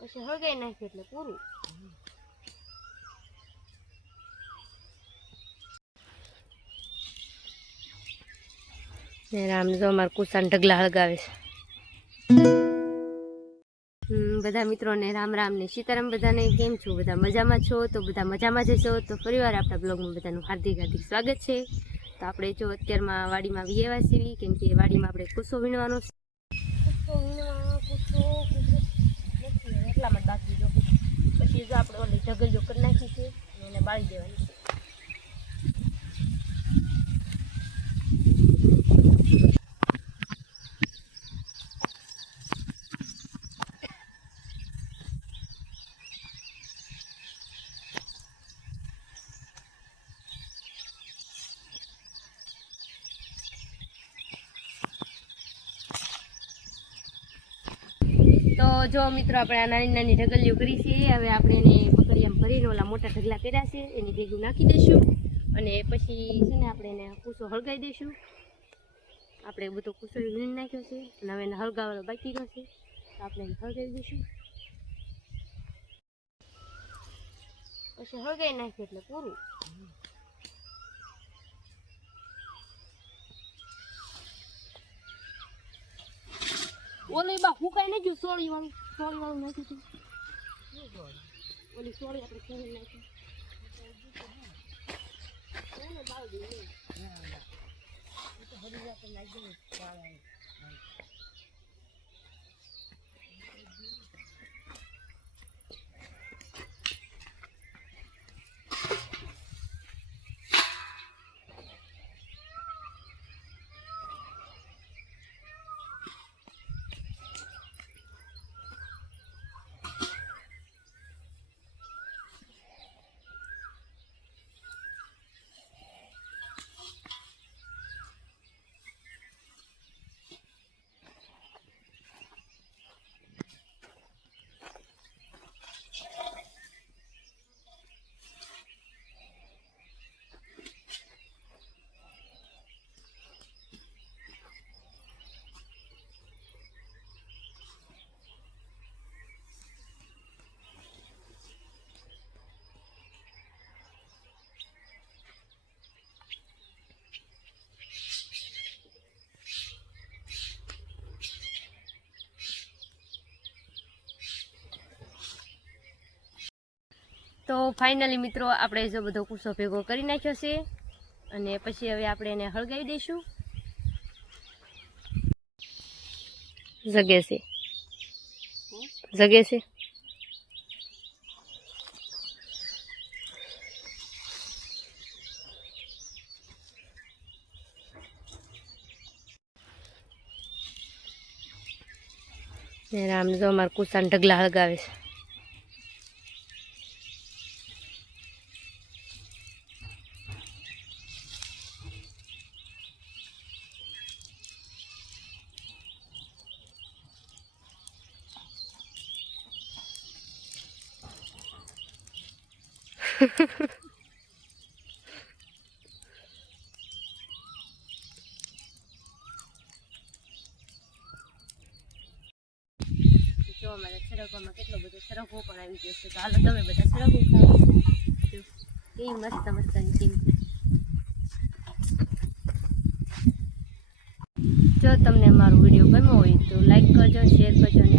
પછી હળગાઈ નાખ્યું એટલે પૂરું. ને રામ જો અમાર કુસાન ઢગલા હળગાવે છે. હમ, બધા મિત્રોને રામ રામ ને સીતારામ બધાને કેમ છો? બધા મજામાં છો? તો બધા મજામાં જ છો તો ફરીવાર આપણા બ્લોગમાં બધાનું હાર્દિક હાર્દિક સ્વાગત છે. તો આપણે જો અત્યારમાં વાડીમાં વીએવા સીવી કેમ કે વાડીમાં આપણે કુસો વીણવાનો છે કુસો વીણવા કુસો કુસો નથી હવે એટલામાં જ બાકી જો પછી જો આપણે ઓલી ઢગલીઓ કરી નાખી છે એને બાળી દેવાની તો જો મિત્રો, આપણે આ નાની નાની ઢગલીઓ કરી છે, હવે આપણે એને પકડીયામાં ભરીને ઓલા મોટા ઢગલા કર્યા છે, એની ભેગું નાખી દઈશું અને પછી છે ને આપણે એને કૂસો હળગાવી દઈશું. આપણે બધો કૂસો વીણી નાખ્યો છે અને હવે એને હળગાવવાનો બાકી રહ્યો છે. તો આપણે એને હળગાવી દઈશું. પછી હળગાવી નાખ્યું એટલે પૂરું. ઓલે બા હું કઈ નહીં સોળી વાળું સોળી વાળું નાખ્યું હતું. ઓલી સોળી આપણે ખેડી નાખી તો ફાઇનલી મિત્રો, આપણે જો બધો કુસો ભેગો કરી નાખ્યો છે અને પછી હવે આપણે એને હળગાવી દઈશું. જગે છે. જગે છે. ને રામ જો અમારે કુસાન ઢગલા હળગાવે છે. જો અમારે સરગવામાં કેટલો બધો સરગવો પણ આવી ગયો છે. તો તમે બધા સરગવો ખાઓ. એ મસ્ત મસ્ત ટીમ જો તમને અમારો વીડિયો ગમ્યો હોય તો લાઈક કરજો શેર કરજો અને